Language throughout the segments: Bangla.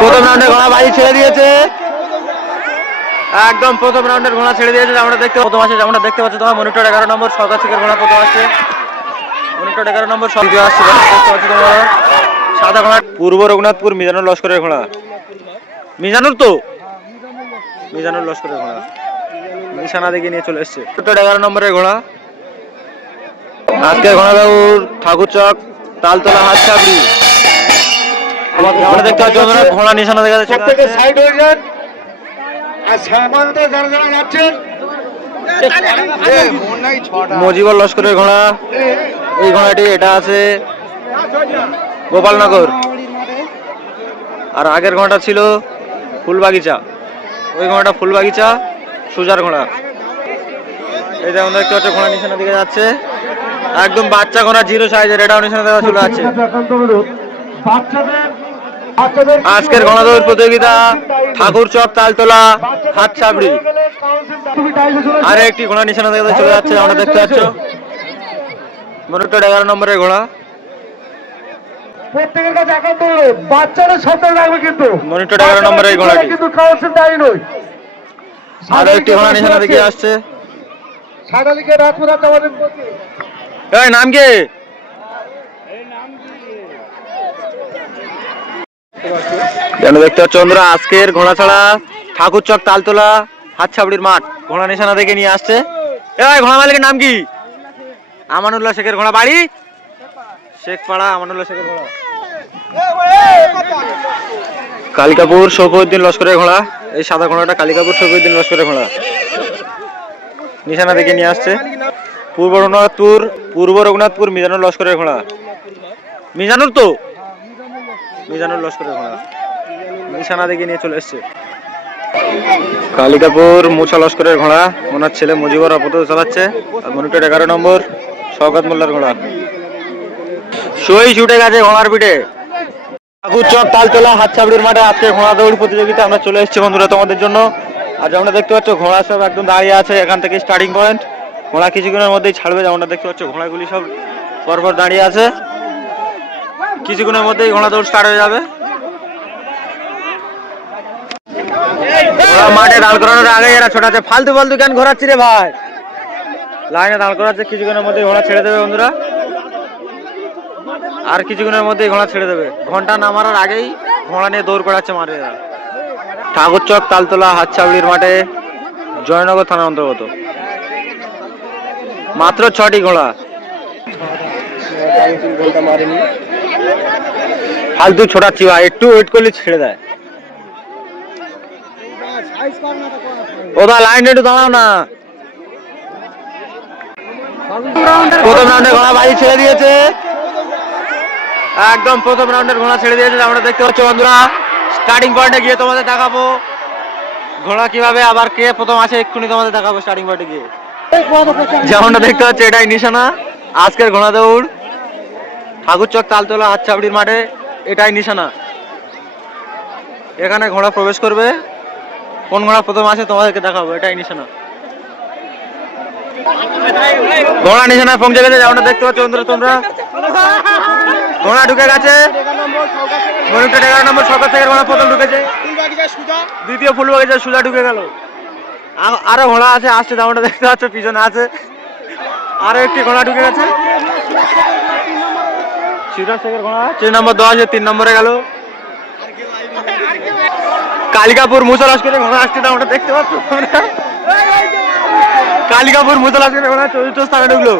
প্রথম রাউন্ডে ঘোড়া বাজি ছেড়ে দিয়েছে। একদম প্রথম রাউন্ডের ঘোড়া ছেড়ে দিয়েছে আমরা দেখতে প্রথম আছে আমরা দেখতে পাচ্ছি তোমার মনিটর এগারো নম্বর সরকার থেকে ঘোড়া প্রথম আসছে মনিটর এগারো নম্বর দ্বিতীয় আসছে দেখতে পাচ্ছি তোমরা। সাদা ঘোড়া পূর্ব রঘুনাথপুর মিজানুর লস্করের ঘোড়া। মিজানুর তো? মিজানুর লস্করের ঘোড়া। নিশানা দিকে নিয়ে চলে এসছে। মনিটর এগারো নম্বরের ঘোড়া। আজকে ঘোড়া দৌড় ঠাকুর চক তালতলা হাত আমরা দেখতে পাচ্ছি বন্ধুরা, ঘোড়া নিশানা দেখা যাচ্ছে। থেকে সাইড হয়ে যান। আর সীমান্তে যারা যারা যাচ্ছেন মজিবর লস্করের ঘোড়া। এই ঘোড়াটি এটা আছে গোপালনগর। আর আগের ঘোড়াটা ছিল ফুলবাগিচা। ওই ঘোড়াটা ফুলবাগিচা সুজার ঘোড়া। এই যেমন দেখতে পাচ্ছ ঘোড়া নিশানা দিকে যাচ্ছে। একদম বাচ্চা ঘোড়া জিরো সাইজের এটাও নিশানা দেওয়া চলে আছে। বাচ্চাদের আজকের গণদৌড় প্রতিযোগিতা ঠাকুর চক তালতলা হাত চলে আর একটি ঘোড়া নিশানা দেখতে চলে যাচ্ছে আমরা দেখতে পাচ্ছ। মনিটর এগারো নম্বরের ঘোড়া। প্রত্যেকের কাছে একান্ত বাচ্চারা সাবধান রাখবে কিন্তু। মনিটর এগারো নম্বরের এই ঘোড়াটি। কিন্তু কাউন্সিল দায়ী নয় আরও একটি ঘোড়া নিশানা দিকে আসছে আমাদের এই নাম কি? বন্ধুরা, আজকের ঘোড়া ছাড়া ঠাকুর চক তালতলা হাতছাবড়ির মাঠ। ঘোড়া নিশানা দেখে নিয়ে আসছে। এই ঘোড়া মালিকের নাম কি? আমানুল্লাহ শেখের ঘোড়া। বাড়ি? শেখপাড়া, আমানুল্লাহ শেখের ঘোড়া। কালিকাপুর শৌকউদ্দিন লস্করের ঘোড়া। এই সাদা ঘোড়াটা কালিকাপুর শৌকউদ্দিন লস্করের ঘোড়া। নিশানা দেখে নিয়ে আসছে। পূর্ব রঘুনাথপুর পূর্ব রঘুনাথপুর মিজানুর লস্করের ঘোড়া। মিজানুর তো? মিজানুর লস্করের ঘোড়া নিশানা দেখে নিয়ে চলে এসছে। কালিকাপুর মুছা লস্করের ঘোড়া। ওনার ছেলে মুজিবর আপাতত চালাচ্ছে। আর মনিটর এগারো নম্বর, শওকত মোল্লার ঘোড়া। সই ছুটে গেছে ঘোড়ার পিঠে। ঠাকুর চক তালতলা হাতছাবড়ির মাঠে আজকে ঘোড়া দৌড় প্রতিযোগিতা আমরা চলে এসেছি বন্ধুরা তোমাদের জন্য। আর যেমনটা দেখতে পাচ্ছ ঘোড়া সব একদম দাঁড়িয়ে আছে এখান থেকে স্টার্টিং পয়েন্ট ঘোড়া কিছুক্ষণের মধ্যেই ছাড়বে যেমনটা দেখতে পাচ্ছ, ঘোড়াগুলি সব পরপর দাঁড়িয়ে আছে। কিছুক্ষণের মধ্যেই ঘোড়া দৌড় স্টার্ট হয়ে যাবে। মাঠে দাঁড় করানোর আগে এরা ছোটাচ্ছে ফালতু ফালতু কেন ঘোরাচ্ছি রে ভাই। লাইনে দাঁড় করাচ্ছে, কিছুক্ষণের মধ্যেই ঘোড়া ছেড়ে দেবে বন্ধুরা। আর কিছুক্ষণের মধ্যেই ঘোড়া ছেড়ে দেবে। ঘণ্টা নামার আগেই ঘোড়া নিয়ে দৌড় করাচ্ছে মাঠে এরা ঠাকুর চক, তালতলা, হাতছাবড়ির মাঠে, জয়নগর থানার অন্তর্গত। মাত্র ছটি ঘোড়া। ফালতু ছোটাচ্ছি ভাই, একটু ওয়েট করলে ছেড়ে দেয়। লাইন একটু দাঁড়াও না। প্রথম রাউন্ডে ঘোড়া ছেড়ে দিয়েছে। একদম প্রথম রাউন্ডের ঘোড়া ছেড়ে দিয়েছে, আমরা দেখতে পাচ্ছি বন্ধুরা। স্টার্টিং পয়েন্টে গিয়ে তোমাদের দেখাবো। ঘোড়া কীভাবে আবার কে প্রথম আসে, এক্ষুনি তোমাদের দেখাবো স্টার্টিং পয়েন্টে গিয়ে। যেমনটা দেখতে পাচ্ছি, এটাই নিশানা। আজকের ঘোড়া দৌড়। ঠাকুরচক তালতলা হাতছাবড়ির মাঠে এটাই নিশানা। এখানে ঘোড়া প্রবেশ করবে। কোন ঘোড়া প্রথম আসে তোমাদেরকে দেখাবো, এটাই নিশানা। ঘোড়া নিশানা পৌঁছে গেছে, যেমনটা দেখতে পাচ্ছ বন্ধুরা তোমরা। ঘোড়া ঢুকে গেছে। এগারো নম্বর সরকার থেকে ঘোড়া প্রথম ঢুকেছে। দ্বিতীয় ফুল বাগিচা সুজা ঢুকে গেল। আরও ঘোড়া আছে, আসছে, যেমনটা দেখতে পাচ্ছ, পিছনে আছে। আরও একটি ঘোড়া ঢুকে গেছে। নম্বর দশ তিন নম্বরে গেল। কালিকাপুর মুসলাস করে ঘোড়া আসছে যেমনটা দেখতে পাচ্ছ? কালিকাপুর মুসলাস করে ঘোড়া, চতুর্থ স্থানে ঢুকলো।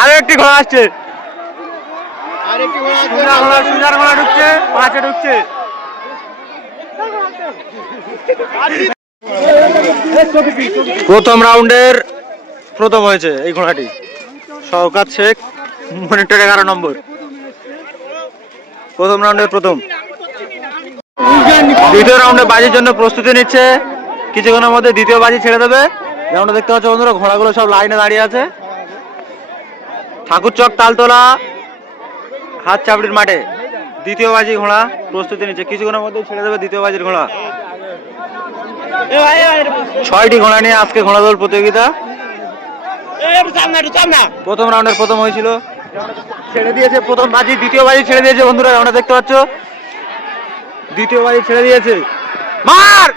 আরও একটি ঘোড়া আসছে। ঘোড়া ঢুকছে ঢুকছে। প্রথম রাউন্ডের প্রথম হয়েছে এই ঘোড়াটি। শওকাত শেখ, মনিটর এগারো নম্বর। প্রথম রাউন্ডের প্রথম। দ্বিতীয় রাউন্ডে বাজির জন্য প্রস্তুতি নিচ্ছে। কিছুক্ষণের মধ্যে দ্বিতীয় বাজি ছেড়ে দেবে। যেমনটা দেখতে পাচ্ছ বন্ধুরা, ঘোড়াগুলো সব লাইনে দাঁড়িয়ে আছে। ঠাকুরচক তালতলা, হাত চাপড়ির মাঠে। দ্বিতীয় বাজি ঘোড়া প্রস্তুতি নিচ্ছে। কিছুক্ষণের মধ্যে ছেড়ে দেবে দ্বিতীয় বাজির ঘোড়া। ছয়টি ঘোড়া নিয়ে আজকে ঘোড়া দৌড় প্রতিযোগিতা। প্রথম রাউন্ডের প্রথম হয়েছিল। ছেড়ে দিয়েছে প্রথম বাজি দ্বিতীয় বাজি ছেড়ে দিয়েছে বন্ধুরা আমরা দেখতে পাচ্ছ? দ্বিতীয় বাজি ছেড়ে দিয়েছে। মার!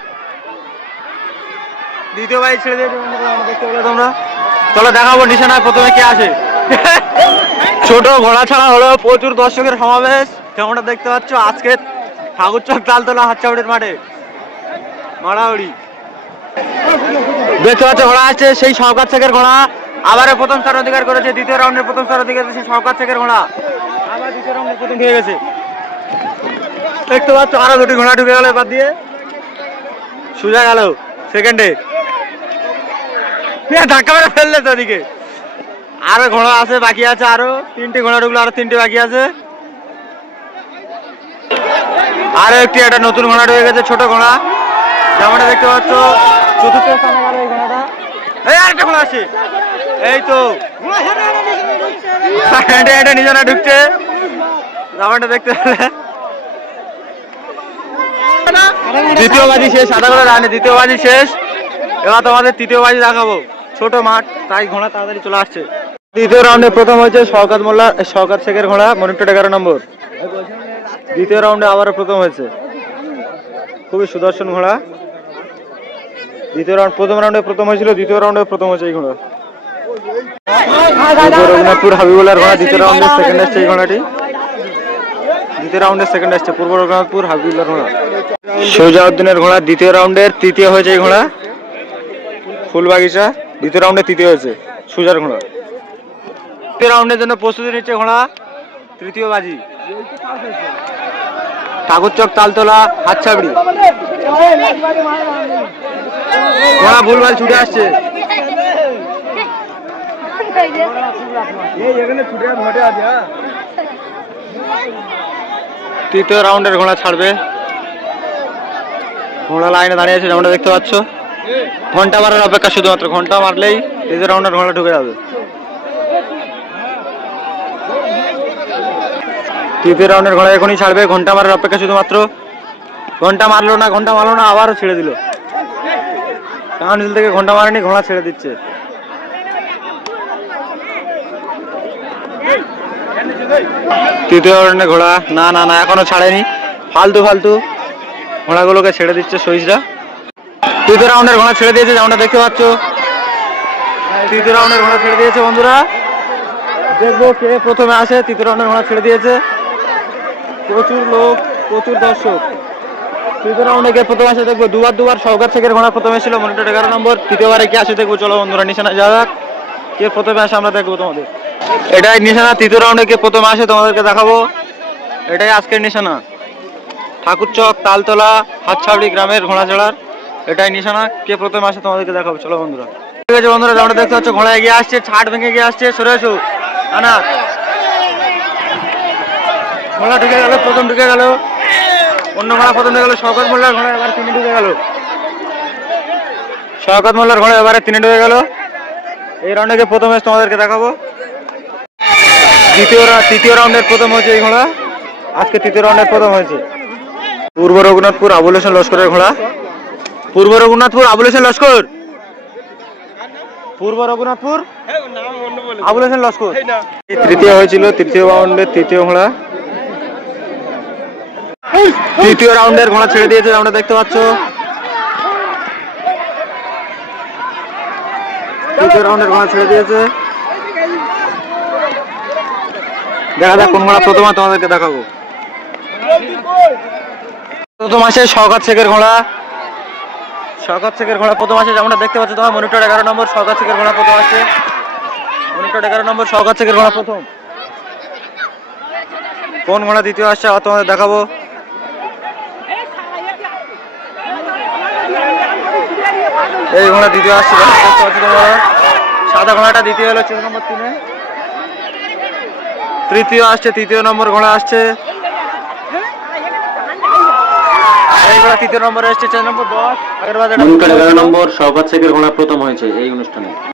দ্বিতীয় বাজি ছেড়ে দিয়েছে বন্ধুরা আমরা দেখতে পেলে তোমরা? চলো দেখাবো নিশানায় প্রথমে কে আসে। ছোট ঘোড়া ছাড়া হলো প্রচুর দর্শকের সমাবেশ। যেমনটা দেখতে পাচ্ছ আজকে ঠাকুরচক তালতলা হাতচাউড়ির মাঠে। মারাউড়ি দেখতে পাচ্ছ ঘোড়া আছে সেই সরকার শেখের ঘোড়া। আবার প্রথম স্থান অধিকার করেছে, দ্বিতীয় রাউন্ডের প্রথম স্থান অধিকার করেছে সরকার শেখের ঘোড়া। আবার দ্বিতীয় রাউন্ডে প্রথম হয়ে গেছে। দেখতে পাচ্ছ, আরও দুটি ঘোড়া ঢুকে গেল বাদ দিয়ে। সোজা গেল সেকেন্ডে ধাক্কা মেরে ফেললে তো ওদিকে আরও ঘোড়া আছে, বাকি আছে আরও। তিনটি ঘোড়া ঢুকলো, আরও তিনটে বাকি আছে। আরও একটি, একটা নতুন ঘোড়া ঢুকে গেছে, ছোট ঘোড়া। যেমনটা দেখতে পাচ্ছ, চতুর্থ স্থানে গেল এই ঘোড়াটা। এই আরেকটা ঘোড়া আছে। এই তো। নিজেরা ঢুকছে। যেমনটা দেখতে পেলে দ্বিতীয় বাজি শেষ আধা করে রানে, দ্বিতীয় বাজি শেষ। এবার তোমাদের তৃতীয় বাজি দেখাবো। ছোট মাঠ, তাই ঘোড়া তাড়াতাড়ি চলে আসছে। দ্বিতীয় রাউন্ডে প্রথম হয়েছে শওকাত মোল্লা, শওকাত শেখের ঘোড়া মনিটর এগারো নম্বর। দ্বিতীয় রাউন্ডে আবারও প্রথম হয়েছে। খুবই সুদর্শন ঘোড়া। দ্বিতীয় রাউন্ড, প্রথম রাউন্ডে প্রথম হয়েছিল, দ্বিতীয় রাউন্ডে প্রথম হয়েছে এই ঘোড়া। রঘুনাথপুর হাবিবুল্লার ঘোড়া দ্বিতীয় রাউন্ডে সেকেন্ড আসছে এই ঘোড়াটি। দ্বিতীয় রাউন্ডে সেকেন্ড আসছে পূর্ব রঘুনাথপুর হাবিবুল্লার ঘোড়া। সৌজাউদ্দিনের ঘোড়া দ্বিতীয় রাউন্ডের তৃতীয় হয়েছে এই ঘোড়া। ফুল বাগিচা দ্বিতীয় রাউন্ডে তৃতীয় হয়েছে সুজার ঘোড়া। তৃতীয় রাউন্ডের জন্য প্রস্তুতি নিচ্ছে ঘোড়া তৃতীয় বাজি। ঠাকুরচক তালতলা হাতছাবড়ি। ঘোড়া ভুলভাল ছুটে আসছে। তৃতীয় রাউন্ডের ঘোড়া ছাড়বে। ঘোড়া লাইনে দাঁড়িয়ে আছে, যেমনটা দেখতে পাচ্ছ। ঘণ্টা মারার অপেক্ষা শুধুমাত্র ঘণ্টা মারলেই তৃতীয় রাউন্ডের ঘোড়া ঢুকে যাবে। তৃতীয় রাউন্ডের ঘোড়া এখনই ছাড়বে, ঘণ্টা মারার অপেক্ষা শুধুমাত্র। ঘণ্টা মারলো না, ঘণ্টা মারলো না, আবারও ছেড়ে দিল। কাউন্সিল থেকে ঘণ্টা মারেনি, ঘোড়া ছেড়ে দিচ্ছে। তৃতীয় রাউন্ডে ঘোড়া। না না না, এখনও ছাড়েনি। ফালতু ফালতু। ঘোড়াগুলোকে ছেড়ে দিচ্ছে সইজরা তৃতীয় রাউন্ডের ঘোড়া ছেড়ে দিয়েছে, যেমনটা দেখতে পাচ্ছ। তৃতীয় রাউন্ডের ঘোড়া ছেড়ে দিয়েছে, বন্ধুরা। দেখব কে প্রথমে আসে, তৃতীয় রাউন্ডের ঘোড়া ছেড়ে দিয়েছে। প্রচুর লোক, প্রচুর দর্শক। তৃতীয় রাউন্ডে কে প্রথম আসে, দেখব দুবার দুবার সরকার থেকে ঘোড়া প্রথমে ছিল মনিটর এগারো নম্বর। তৃতীয়বারে কে আসে, দেখব, চলো বন্ধুরা, নিশানা যাক। কে প্রথমে আসে আমরা দেখব তোমাদের। এটাই নিশানা, তৃতীয় রাউন্ডে কে প্রথমে আসে তোমাদেরকে দেখাবো। এটাই আজকের নিশানা। ঠাকুরচক তালতলা, হাতছাবড়ি গ্রামের ঘোড়াছড়ার এটাই নিশানা, কে প্রথমে আসে তোমাদেরকে দেখাবো। চলো বন্ধুরা। ঠিক আছে বন্ধুরা যেমনটা দেখতে পাচ্ছ ঘোড়া এগিয়ে আসছে, ছাট ভেঙে গিয়ে আসছে, সরে আসো না ঘোড়া ঢুকে গেল, প্রথম ঢুকে গেল। অন্য ঘোড়া প্রথম ঢুকে গেল, শওকত মোল্লার ঘোড়া এবার তিনি ঢুকে গেল। শওকত মোল্লার ঘোড়া এবারে তিনি ঢুকে গেল। এই রাউন্ডে গিয়ে প্রথম তোমাদেরকে দেখাবো। দ্বিতীয় তৃতীয় রাউন্ডের প্রথম হয়েছে এই ঘোড়া। আজকে তৃতীয় রাউন্ডের প্রথম হয়েছে। পূর্ব রঘুনাথপুর আবুল লস্করের ঘোড়া। পূর্ব রঘুনাথপুর আবুল লস্কর। পূর্ব রঘুনাথপুর আবুল হোসেন লস্কর তৃতীয় হয়েছিল তৃতীয় রাউন্ডের তৃতীয় ঘোড়া। তৃতীয় রাউন্ডের ঘোড়া ছেড়ে দিয়েছে আমরা দেখতে পাচ্ছ। তৃতীয় রাউন্ডের ঘোড়া ছেড়ে দিয়েছে। দেখা যাক কোন ঘোড়া প্রথম তোমাদেরকে দেখাবো। প্রথম আসে শওকত শেখের ঘোড়া। শওকত শেখের ঘোড়া প্রথম আসে, যেমনটা দেখতে পাচ্ছ তোমার মনিটর এগারো নম্বর শওকত শেখের ঘোড়া প্রথম আসে। মনিটর এগারো নম্বর শওকত শেখের ঘোড়া প্রথম। কোন ঘোড়া দ্বিতীয় আসছে তোমাদের দেখাবো। এই ঘোড়া দ্বিতীয় আসছে। সাদা ঘোড়াটা দ্বিতীয় হলো চেন নম্বর তিনে। তৃতীয় আসছে, তৃতীয় নম্বর ঘোড়া আসছে। তৃতীয় নম্বর আসছে চার নম্বর দশ আগের নম্বর সব শেখের ঘোড়া প্রথম হয়েছে এই অনুষ্ঠানে।